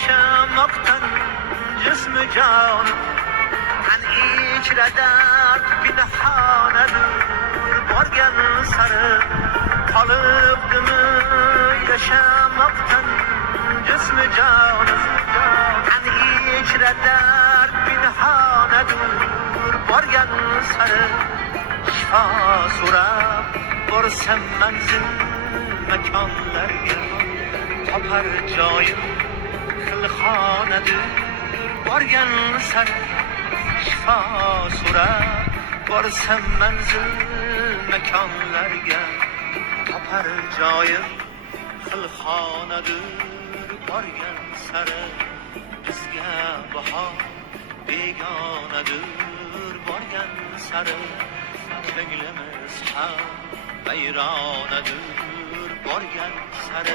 yashamoqdan jismi jonim tan ichra dard pinhonadir borgan sari qolibdimi yashamoqdan jismi jonim tan ichra dard pinhonadir borgan sari shifo so'rab borsam manzil makonlarga topar joyim xilxonadir borgan sari shifo so'rab borsam manzil makonlarga topar joyim xilxonadir borgan sari bizga bahor begonadir borgan sari ko'nglimiz ham vayronadir borgan sari